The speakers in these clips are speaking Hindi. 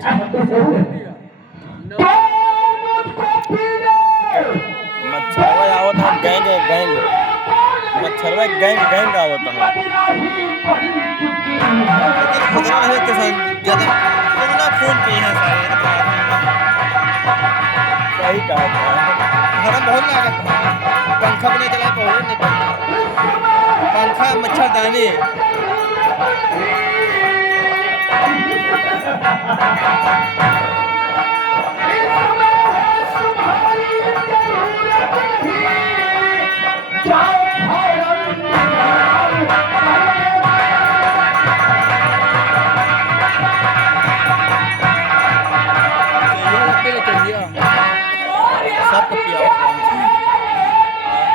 मच्छरवा आवत है गैंग गैंग मच्छरवा गैंग गैंग आवत है लेकिन खुदरा है के साथ ज्यादा खुदरा फोन पे है सारे सही कहा घर बहुत लागत है पंखा भी नहीं चला बहुत नहीं पंखा मच्छरदानी सबको पिया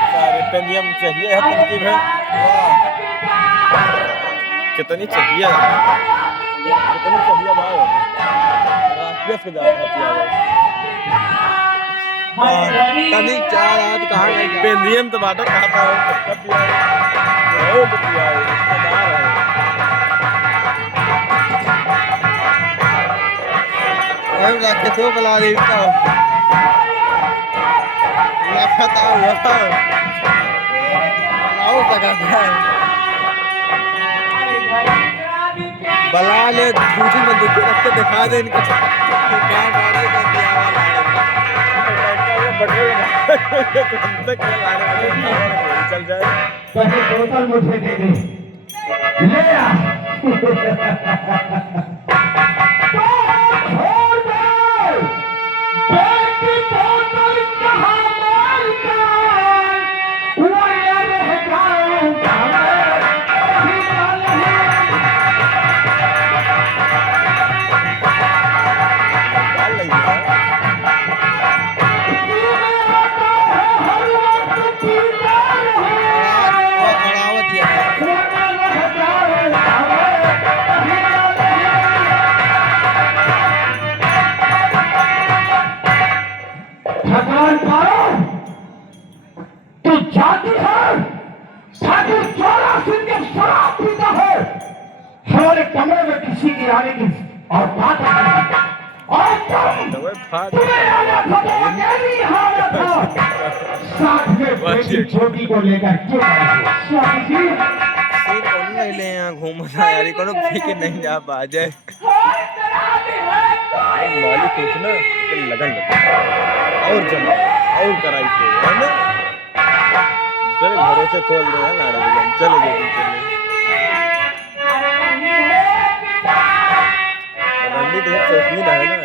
सारे पेंडियम चाहिए है तनकीब है कितनी चाहिए भाई राकेश के जा पिया तनी चार आज कहां गई पेंडियम तो बाटा खाता है कब पिया बहुत पिया है रिश्तेदार है राकेश को बुला लेता हूं खाता हुआ आओ तक बला ले झूठी में दिख रख के दिखा दे इनका क्या मारे का दिया वाला चल जाए पहले बोतल मुझे दे दे ले आ कमरे में किसी की रानी की और बात और साथ में छोटी को लेकर नहीं ले यहाँ घूमना यार को के नहीं जा पा जाए मालिक सोचना लगन और जमा और कराई है ना चले भरोसे खोल दे ना चलो चले रणनीति है शौकीन है ना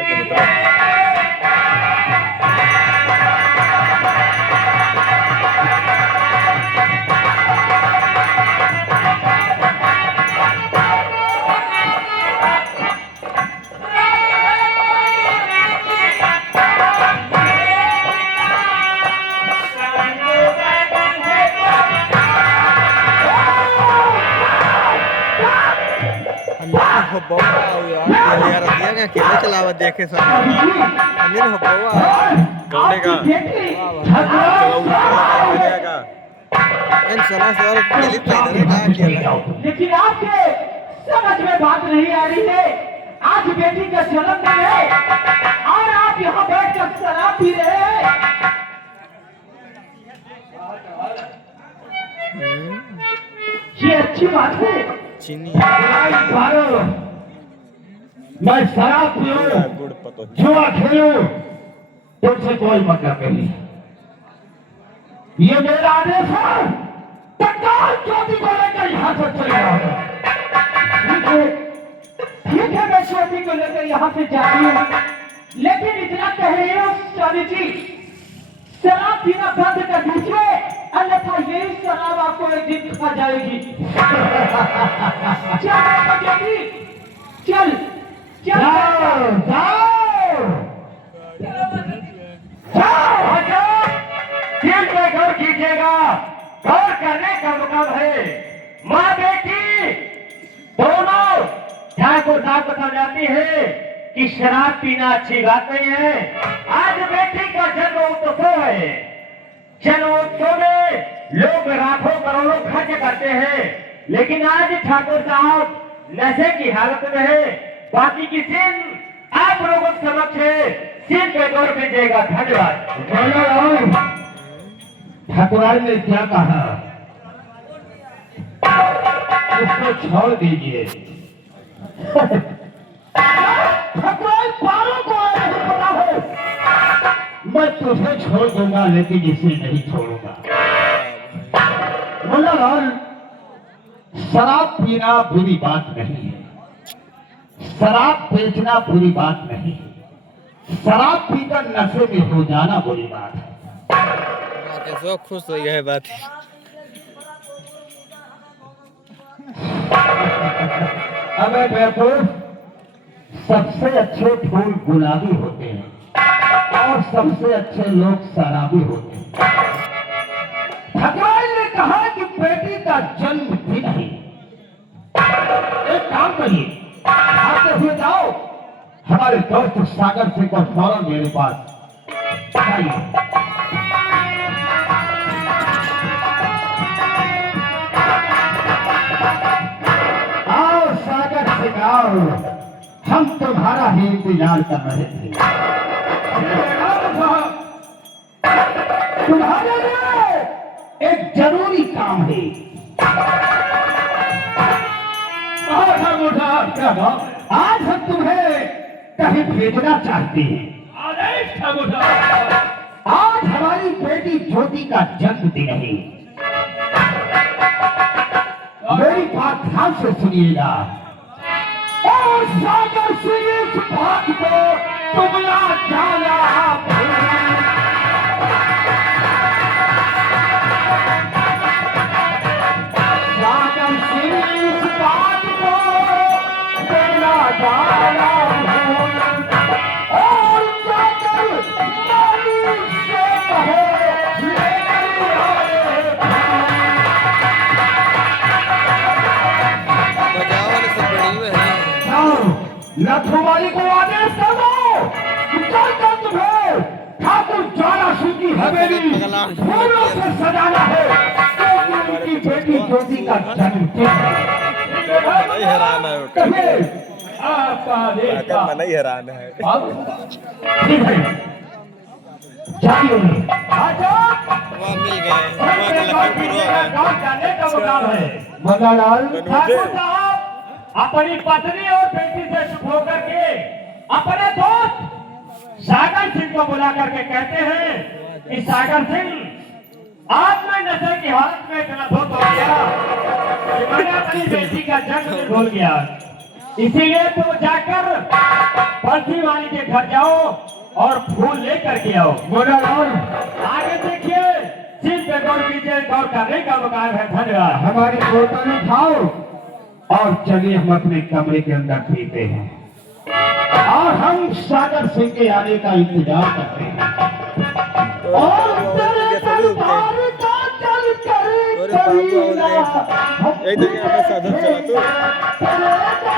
यार अकेले चलावा देखे सब अमीर हो बउआ गौड़े का इन सलाह से और पहले पैदल ना किया लेकिन आपके समझ में बात नहीं आ रही है आज बेटी का जन्मदिन है और आप यहाँ बैठकर शराब पी रहे हैं ये अच्छी बात है चीनी मैं शराब पीऊं जुआ खेलूं तुमसे कोई मतलब नहीं ये मेरा आदेश है तत्काल ज्योति को लेकर यहाँ से चले जाओ ठीक है मैं ज्योति को लेकर यहाँ से जा रही हूँ लेकिन इतना कह रही हूँ स्वामी जी शराब पीना बंद कर दीजिए अन्यथा यही शराब आपको एक दिन खा जाएगी चल जाओ दिल पे गौर कीजिएगा गौर करने का मतलब है माँ बेटी दोनों ठाकुर साहब को समझाती है कि शराब पीना अच्छी बात नहीं है आज बेटी का जन्मोत्सव है जन्मोत्सव में लोग लाखों करोड़ों खर्च करते हैं लेकिन आज ठाकुर साहब नशे की हालत में है बाकी की दिन आज समक्ष सिर पे गौर कीजिएगा। धन्यवाद। ठाकुराई ने क्या कहा उसको छोड़ दीजिए। ठाकुराई पारों को नहीं पता है। मैं तुझे छोड़ दूंगा लेकिन इसे नहीं छोड़ूंगा। मुन्ना लाल, शराब पीना बुरी बात नहीं है, शराब बेचना बुरी बात नहीं है, शराब पीकर नशे में हो जाना बुरी बात है। सब खुश हो गए बात। अबे बेवकूफ, सबसे अच्छे फूल गुलाबी होते हैं और सबसे अच्छे लोग शराबी होते हैं। ठाकुराई ने कहा कि बेटी का जन्मदिन है। एक काम करिए, आते हुए जाओ हमारे दोस्त सागर सिंह को फौरन मेरे पास आइए। आओ सागर सिंह आओ, हम तुम्हारा ही इंतजार कर रहे थे। तुम्हारे लिए एक जरूरी काम है। आज हम तुम्हें कहीं भेजना चाहते हैं। आज हमारी बेटी ज्योति का जन्मदिन है। मेरी बात ध्यान से सुनिएगा और सागर सिंह इस बात को तुमला जाना। सागर सिंह इस बात को तुमला जाना और जाकर मालिक से कहो लेकर आए। लखुमारी को आदेश कर दो कि तुम्हें ठाकुर ज्वाला सिंह की हवेली फूलों से सजाना है, क्योंकि उनकी बेटी ज्योति का जन्मदिन है। नहीं हैरान है कहिए आपका आदेश था। नहीं हैरान है। ठीक है, जाइए वहाँ मिल गए गाँव जाने का मुकाम है। मदनलाल ठाकुर साहब अपनी पत्नी और बेटी से चुप होकर के अपने दोस्त सागर सिंह को बुला करके कहते हैं कि सागर सिंह, आज मैं नशे की हालत में इतना धोत हो गया कि मैंने अपनी बेटी का जन्मदिन भूल गया। इसीलिए तुम जाकर बंसी वाली के घर जाओ और फूल लेकर के आओ। मोनालाल आगे देखिए, सिर पे गौर कीजिए, गौर करने का मुकाम है। धन्यवाद। हमारी बोतल उठाओ और चलिए हम अपने कमरे के अंदर पीते हैं और हम सागर सिंह के आने का इंतजार करते हैं। और तेरे दरबार का चल कर यही दुनिया में साधन चला तो